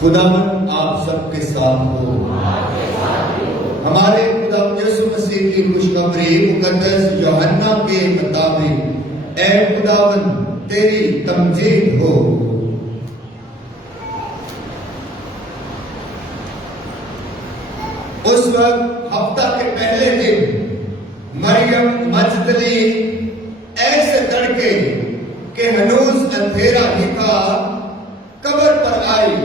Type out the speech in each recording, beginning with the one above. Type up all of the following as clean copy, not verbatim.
خداوند آپ سب کے ساتھ ہو۔ ہمارے خدا یسوع مسیح کی خوشخبری مقدس یوحنا کے مطابق اے خداوند تیری تمجید ہو۔ اس وقت ہفتہ کے پہلے دن مریم مجدلی ایسے تڑکے کہ ہنوز اندھیرا ہی تھا قبر پر آئی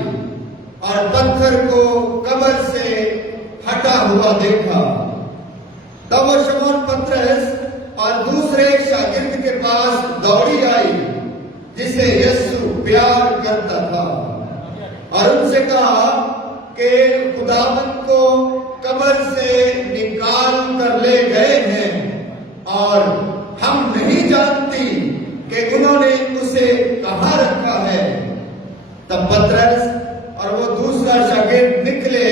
اور پتھر کو قبر سے ہٹا ہوا دیکھا۔ تب وہ شمعون پطرس اور دوسرے شاگرد کے پاس دوڑی آئی جسے یسوع پیار کرتا تھا اور ان سے کہا کہ خداوند کو قبر سے نکال کر لے گئے ہیں اور ہم نہیں جانتی کہ انہوں نے اسے کہاں رکھا ہے۔ تب پطرس اور وہ دوسرا شاگرد نکلے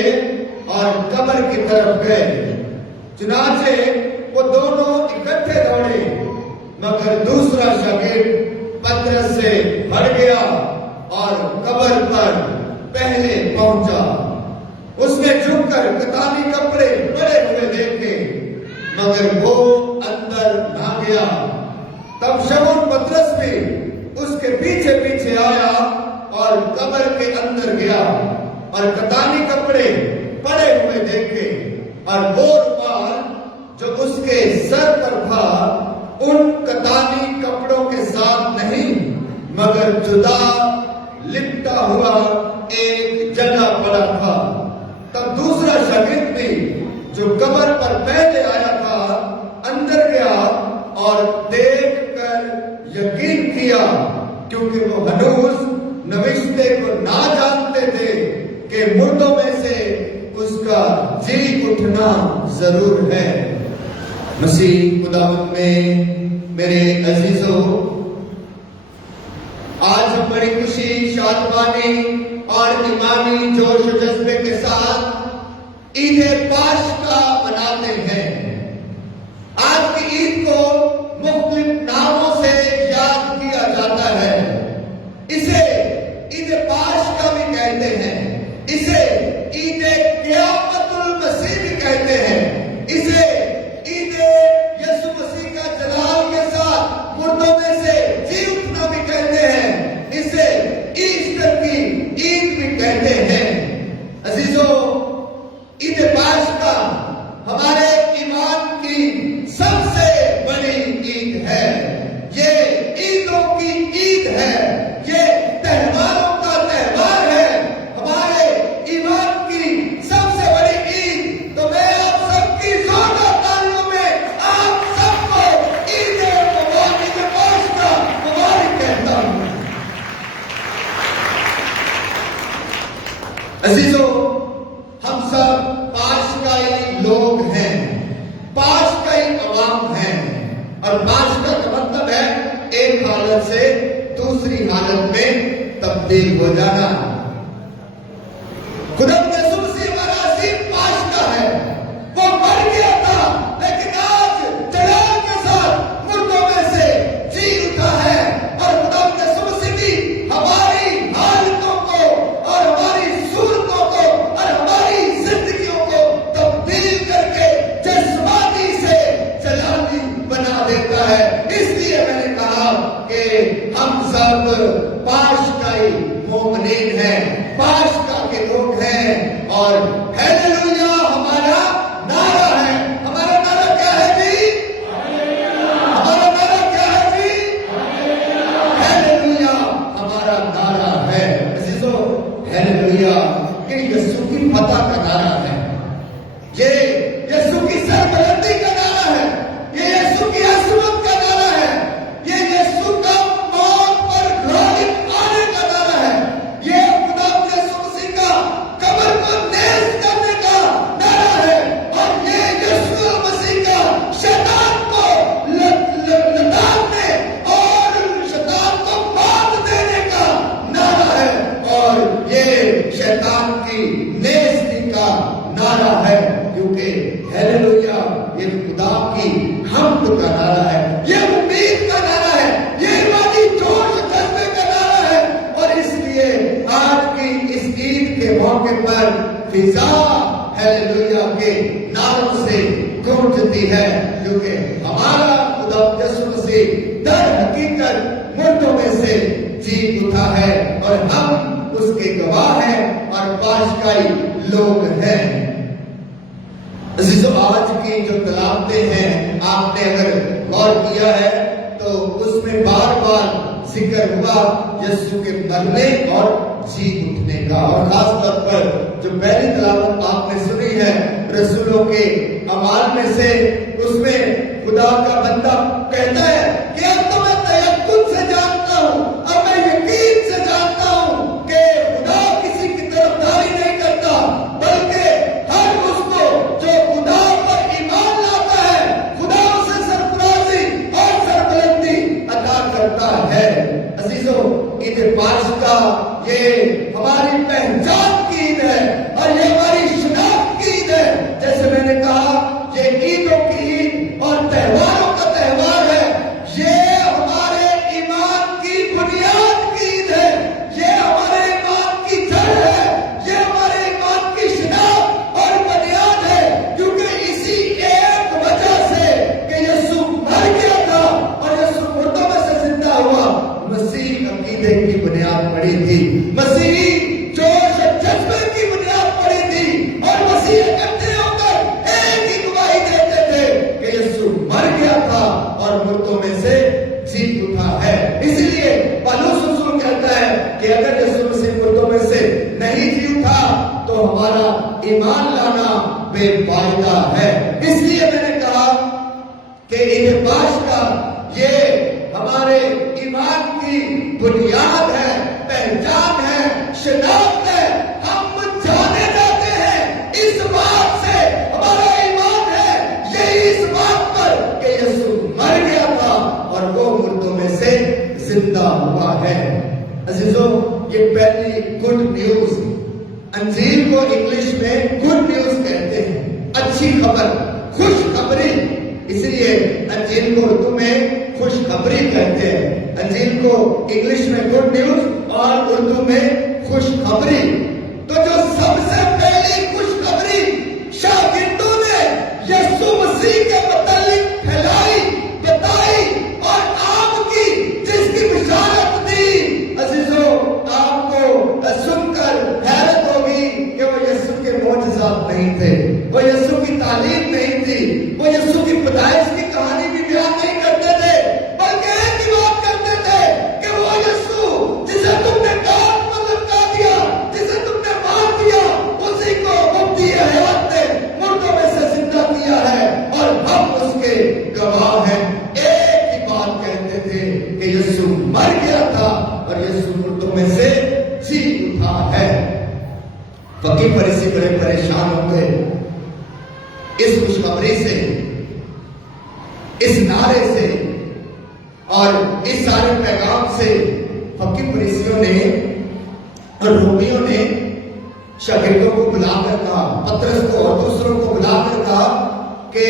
اور قبر کی طرف گئے۔ چنانچہ وہ دونوں اکٹھے دوڑے، مگر دوسرا شاگرد پطرس سے ہٹ گیا اور قبر پر پہلے پہنچا۔ اس نے جھک کر کتانی کپڑے پڑے ہوئے دیکھے، مگر وہ اندر نہ گیا۔ تب شمعون پطرس بھی اس کے پیچھے پیچھے آیا اور قبر کے اندر گیا اور کتانی کپڑے پڑے ہوئے دیکھے اور وہ رومال جو اس کے سر پر تھا ان کتانی کپڑوں کے ساتھ نہیں مگر جدا لپٹا ہوا ایک جگہ پڑا تھا۔ تب دوسرا شاگرد بھی جو قبر پر پہلے آیا تھا اندر گیا اور دیکھ کر یقین کیا، کیونکہ وہ ہنوز نوشتے کو نہ جانتے تھے کہ مردوں میں سے اس کا جی اٹھنا ضرور ہے۔ مسیح خداوند میں میرے عزیزو، آج ہم بڑی خوشی، شادمانی اور ایمانی جوش و جذبے کے ساتھ عید پاشکا مناتے ہیں۔ آج کی عید کو مختلف ناموں سے یاد کیا جاتا ہے۔ اسے عید پاشکا بھی کہتے ہیں، اسے عید قیامت المسیح بھی کہتے ہیں، اسے عید یسوع مسیح کا جلال کے ساتھ مردوں میں سے جی اٹھنا بھی کہتے ہیں، اسے ایسٹر کی عید بھی کہتے ہیں۔ عزیزو، عید پاشکا ہمارے ایمان کی سب سے بڑی عید ہے۔ یہ عیدوں کی عید ہے، یہ تہواروں کا تہوار ہے، ہمارے ایمان کی سب سے بڑی عید۔ تو میں آپ سب کی زوردار تالیوں میں آپ سب کو عید مبارک، عید پاشکا مبارک کہتا ہوں۔ عزیزو، ہم سب پاشکائی لوگ ہیں، پاشکائی عوام ہیں، اور پاشکا کا مطلب ہے ایک حالت سے دوسری حالت میں تبدیل ہو جانا۔ خدا یسوع مسیح ہمارا عظیم پاشکا ہے، وہ مر گیا تھا لیکن آج جلال کے ساتھ مردوں میں سے جی اٹھا ہے، اور خدا یسوع مسیح بھی ہماری حالتوں کو اور ہماری صورتوں کو اور ہماری زندگیوں کو تبدیل کر کے جسمانی سے جلالی بنا دیتا ہے۔ اس لیے میں نے کہا کہ ہم سب پاشکائی مومنین ہیں، پاشکا کے لوگ ہیں، اور ہیلیلویا ہمارا نعرہ ہے۔ ہمارا نعرہ کیا ہے جی؟ ہمارا نعرہ کیا ہے جی؟ ہیلیلویا ہمارا نعرہ ہے۔ عزیزو، ہیلیلویا کہ یسوع کی فتح کا نعرہ ہے، یہ یسوع کی سربلندی کا نعرہ ہے، یہ یسوع کی عظمت کا نعرہ ہے، یہ یسوع کا موت پر غالب آنے کا نعرہ ہے، یہ خدا یسوع مسیح کا قبر کو نیز کرنے کا نعرہ ہے، اور یہ یسوع مسیح کا شیطان کو لٹانے اور شیطان کو مات دینے کا نعرہ ہے، اور یہ شیطان کی نیزی کا نعرہ ہے، کیونکہ ہیلیلویا یہ خدا کی حمد کا نعرہ ہے، یہ امید کا نعرہ ہے، یہ ایمانی جوش و جذبے کا نعرہ ہے۔ اور اس لیے آج کی اس عید موقع پر فضا ہیلیلویا کے نعروں سے گونجتی ہے، کیونکہ ہمارا خدا یسوع مسیح در حقیقت مردوں میں سے جی اٹھا ہے اور ہم اس کے گواہ ہیں اور پاشکائی لوگ ہیں۔ عزیزو، آج کی جو تلاوتیں ہیں آپ نے اگر غور کیا ہے تو اس میں بار بار ذکر ہوا یسوع کے مرنے اور جی اٹھنے کا، اور خاص طور پر جو پہلی تلاوت آپ نے سنی ہے رسولوں کے اعمال میں سے، اس میں خدا کا بندہ کہتا ہے کہ اب تو میں تیقن سے جانتا ہوں، اب میں یقین سے جانتا ہوں کہ خدا کسی کی طرفداری نہیں کرتا، بلکہ ہر اس کو جو خدا پر ایمان لاتا ہے خدا اسے سرفرازی اور سربلندی عطا کرتا ہے۔ عزیزو، عید پاشکا یہ ہماری پہچان کی عید ہے اور یہ ہماری شناخت کی عید ہے۔ جیسے میں نے کہا یہ عیدوں کی عید اور تہواروں کا تہوار ہے، یہ ہمارے ایمان کی بنیاد کی عید ہے، یہ ہمارے ایمان کی جڑ ہے، یہ ہمارے ایمان کی شناخت اور بنیاد ہے، کیونکہ اسی ایک وجہ سے کہ یسوع مر گیا تھا اور یسوع مردوں میں سے زندہ ہوا، مسیح عقیدے کی بنیاد پڑی تھی، مسیح جوش اور جذبے کی بنیاد پڑی تھی، اور مسیح اکٹھے ہو کر ایک ہی گواہی دیتے تھے کہ یسوع مر گیا تھا اور مردوں میں سے جی اٹھا ہے۔ اسی لیے پالوس رسول کہتا ہے کہ اگر یسوع مسیح مردوں میں سے نہیں جی اٹھا تو ہمارا ایمان لانا بے فائدہ ہے۔ اس لیے میں نے کہا کہ عید پاشکا یہ ہمارے ایمان کی بنیاد ہے، پہچان ہے، شناخت ہے۔ ہم جانے جاتے ہیں اس بات سے، ہمارا ایمان ہے یہی اس بات پر کہ یسوع مر گیا تھا اور وہ مردوں میں سے زندہ ہوا ہے۔ عزیزو، یہ پہلی گڈ نیوز، انجیل کو انگلش میں گڈ نیوز کہتے ہیں، اچھی خبر، خوش خبری، اس لیے انجیل کو اردو میں خوش خبری کہتے ہیں، انجیل کو انگلش میں گڈ نیوز اور اردو میں خوش خبری۔ تو جو سب سے پہلی خوش خبری شاگردوں نے یسوع مسیح کے متعلق پھیلائی، بتائی اور آپ کی جس کی بشارت دی، عزیزو آپ کو سن کر حیرت ہوگی کہ وہ یسوع کے معجزات نہیں تھے، وہ یسوع کی تعلیم نہیں تھی، وہ یسوع کی پیدائش کی کہانی بھی بیان نہیں کرتے تھے، بلکہ ایک ہی بات کرتے تھے کہ وہ یسوع جسے تم نے کاٹ پر لٹکا دیا، جسے تم نے مار دیا، اسی کو مبدی حیات نے مردوں میں سے زندہ کیا ہے اور ہم اس کے گواہ ہیں۔ ایک ہی بات کہتے تھے کہ یسوع مر گیا تھا اور یسوع مردوں میں سے جی اٹھا ہے۔ فقیہ فریسی بڑے پریشان ہو گئے اس خوشخبری سے، اس نعرے سے اور اس سارے پیغام سے۔ فقیہ فریسیوں نے اور رومیوں نے شاگردوں کو بلا کر کہا، پطرس کو اور دوسروں کو بلا کر کہا کہ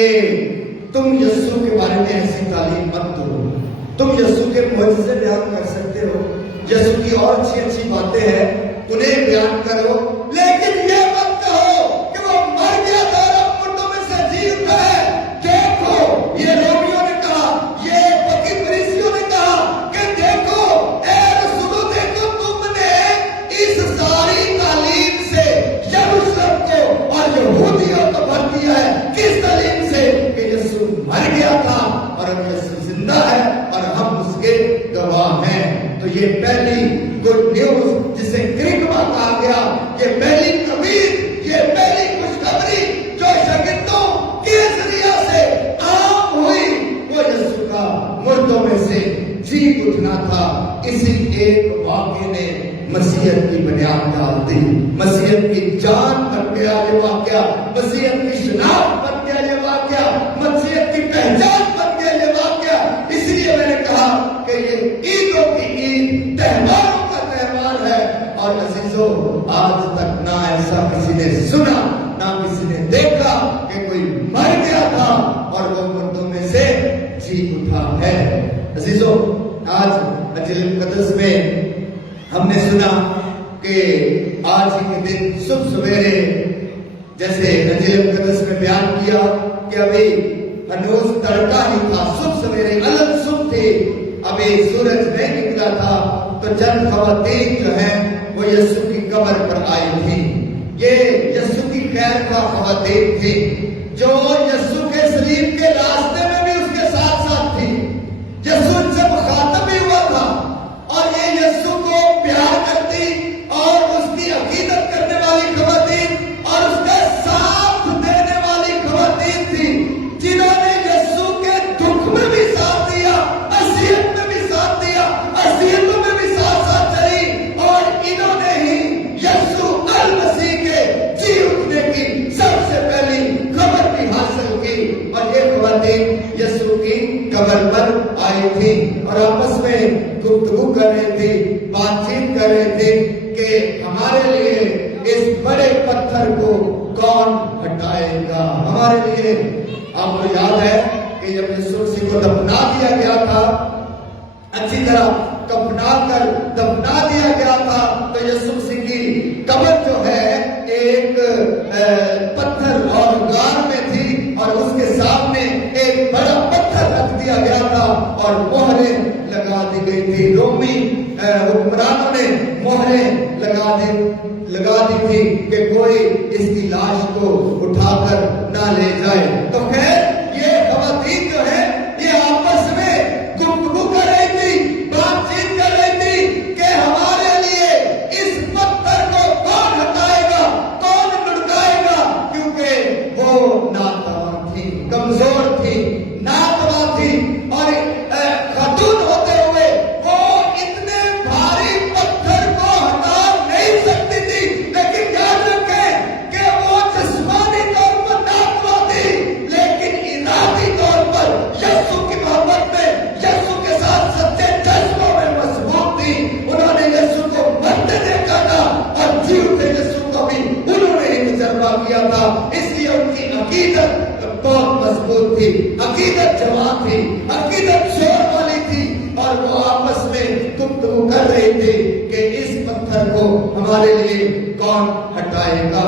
تم یسوع کے بارے میں ایسی تعلیم مت دو، تم یسوع کے معجزے بیان کر سکتے ہو، یسوع کی اور اچھی اچھی باتیں ہیں انہیں بیان کرو، لیکن یہ مت کہو کہ وہ مر گیا تھا اور اب مردوں میں سے جی اٹھا ہے۔ دیکھو، یہ رومیوں نے کہا، یہ فقیہ فریسیوں نے کہا کہ دیکھو اے رسولو، دیکھو تم نے اس ساری تعلیم سے یروشلم کو اور یہودیوں کو بھر دیا ہے۔ کس تعلیم سے؟ کہ یسوع مر گیا تھا اور اب یسوع زندہ ہے اور ہم اس کے گواہ ہیں۔ تو یہ پہلی گڈ نیوز جسے کرکما کہا گیا، یہ پہلی امید، یہ پہلی خوشخبری جو شاگردوں کے ذریعہ سے عام ہوئی، وہ یسوع کا مردوں میں سے جی اٹھنا تھا۔ اسی ایک واقعے نے مسیحیت کی بنیاد ڈال دی، مسیحیت کی جان بن گیا یہ واقعہ، مسیحیت کی شناخت بن گیا یہ واقعہ، مسیحیت کی پہچان بن گیا یہ واقعہ۔ اس لیے میں نے کہا کہ یہ عیدوں کی عید، تہواروں کا تہوار ہے، اور عزیزو آج تک نہ ایسا کسی نے سنا، نہ کسی نے دیکھا کہ کوئی مر گیا تھا اور وہ مردوں میں سے جی اٹھا ہے۔ عزیزو، آج انجیل مقدس میں ہم نے سنا کہ آج ہی کے دن صبح سویرے جیسے انجیل مقدس میں بیان کیا کہ ابھی ہنوز تڑکا ہی تھا، صبح سویرے الگ صبح تھی، ابھی سورج نہیں نکلا تھا، تو چند خواتین جو ہیں وہ یسوع کی قبر پر آئی تھی۔ یہ یسوع کی خیر کا خواتین تھی جو یسوع کے صلیب کے راستے میں بھی اس کے ساتھ ساتھ تھی۔ یسوع ان سے مخاطب بھی ہوا تھا اور یہ یسوع کو پیار کرتی اور اس کی عقیدت کرنے والی خواتین اور اس کا ساتھ دینے والی خواتین تھی، جنہوں نے یسوع کے دکھ میں بھی ساتھ دیا، اذیت میں بھی ساتھ دیا، اذیتوں میں بھی ساتھ ساتھ چلی، اور انہوں نے ہی یسوع المسیح کے جی اٹھنے کی سب سے پہلی خبر بھی حاصل کی۔ اور یہ خواتین یسوع کی قبر پر آئی تھی اور آپس میں گفتگو کر رہی تھی، بات چیت کر رہے تھے کہ ہمارے لیے اس بڑے پتھر کو کون ہٹائے گا۔ ہمارے لیے آپ کو یاد ہے کہ جب یسوع مسیح کو دفنا دیا گیا تھا، اچھی طرح کفنا کر دفنا دیا گیا تھا، تو یسوع مسیح کی قبر جو ہے ایک پتھر اور غار میں تھی اور اس کے سامنے ایک بڑا پتھر رکھ دیا گیا تھا اور مہریں لگا دی گئی تھی۔ رومی حکمرانوں نے مہریں لگا دی تھی کہ کوئی اس کی لاش کو اٹھا کر نہ لے جائے۔ تو خیر یہ خواتین جو ہے یہ آپس میں گفتگو کر رہی تھی، بات چیت کر رہی تھی کہ ہمارے لیے اس پتھر کو کون ہٹائے گا، کون لڑکائے گا، کیونکہ وہ ناتواں تھی، کمزور تھی، ناتواں تھی اور خاتون ہوتے ہوئے وہ اتنے بھاری پتھر کو ہٹا نہیں سکتی تھی، لیکن یاد رکھیں کہ وہ جسمانی طور پر ناتواں تھی لیکن ارادی طور پر یسوع کی محبت میں، یسوع کے ساتھ سچے جذبوں میں مضبوط تھی۔ انہوں نے یسوع کو مرتے دیکھا تھا اور جی اٹھے یسوع کو بھی انہوں نے ہی تجربہ کیا تھا، اس لیے ان کی عقیدت بہت مضبوط تھی، عقیدت جوان تھی، عقیدت زور والی تھی، اور وہ آپس میں گفتگو کر رہی تھی کہ اس پتھر کو ہمارے لیے کون ہٹائے گا۔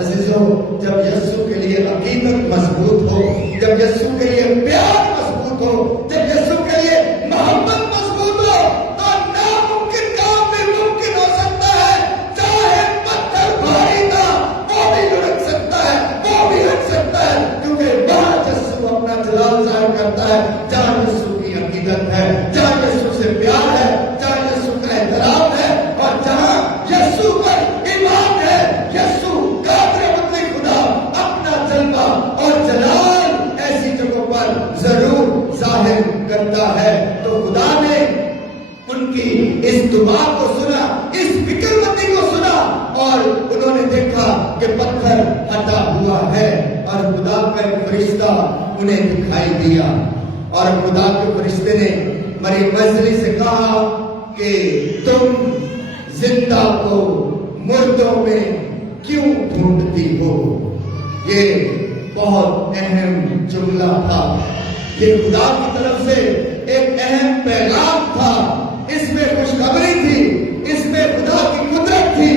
عزیزو، جب یسوع کے لیے عقیدت مضبوط ہو، جب یسوع کے لیے پیار مضبوط ہو، جب یسوع کے لیے محبت مضبوط ہو، تو ناممکن کام بھی ممکن ہو سکتا ہے۔ چاہے پتھر بھاری تھا وہ بھی لڑک سکتا ہے، وہ بھی ہٹ سکتا ہے، کیونکہ وہاں یسوع اپنا جلال ظاہر کرتا ہے جہاں یسوع کی عقیدت ہے، جہاں یسوع سے پیار ہے، جہاں یسوع کا احترام ہے، اور جہاں یسوع پر ایمان ہے۔ یسوع قادر مطلق خدا اپنا جلوہ اور جلال ایسی جگہوں پر ضرور ظاہر کرتا ہے۔ تو خدا نے ان کی اس دعا کو سنا، اس فکر مندی کو سنا، اور انہوں نے دیکھا کہ پتھر ہٹا ہوا ہے، اور خدا کا ایک فرشتہ انہیں دکھائی دیا، اور خدا کے فرشتے نے مریم مجدلی سے کہا کہ تم زندہ کو مردوں میں کیوں ڈھونڈتی ہو۔ یہ بہت اہم جملہ تھا، یہ خدا کی طرف سے ایک اہم پیغام تھا، اس میں خوشخبری تھی، اس میں خدا کی قدرت تھی،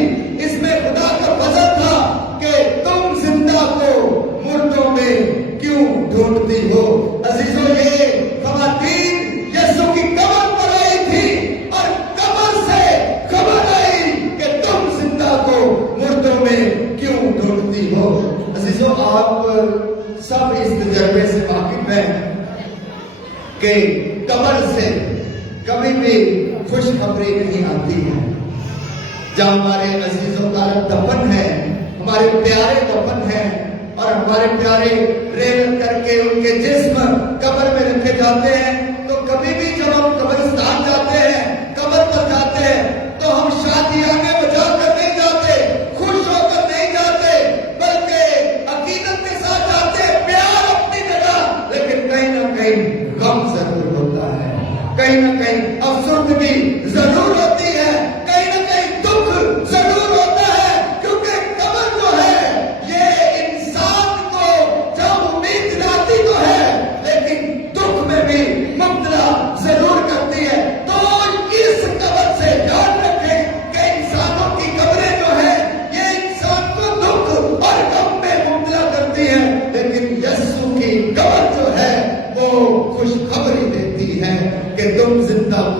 اس میں خدا کا فضل تھا کہ تم زندہ کو مردوں میں کیوں ڈھونڈتی ہو۔ عزیزو، یہ خواتین یسوع کی قبر پر آئی تھی اور قبر سے خبر آئی کہ تم زندہ کو مردوں میں کیوں ڈھونڈتی ہو۔ عزیزو، آپ سب اس تجربے سے واقف ہیں کہ قبر سے کبھی بھی خوشخبری نہیں آتی ہے۔ جب ہمارے عزیزوں کا دفن ہے، ہمارے پیارے دفن ہیں اور ہمارے پیارے ریل کر کے ان کے جسم قبر میں رکھے جاتے ہیں، تو کبھی بھی جب ہم قبرستان جاتے ہیں، قبر پر جاتے ہیں، تو ہم شادیانے بجا کر نہیں جاتے، خوش ہو کر نہیں جاتے، بلکہ عقیدت کے ساتھ جاتے، پیار اپنی جگہ، لیکن کہیں نہ کہیں غم ضرور ہوتا ہے، کہیں نہ کہیں افسردگی ضرور ہوتی ہے، کہیں نہ کہیں دکھ ضرور ہوتا ہے، کیونکہ قبر جو ہے یہ انسان کو جب امید دلاتی تو ہے، لیکن دکھ میں بھی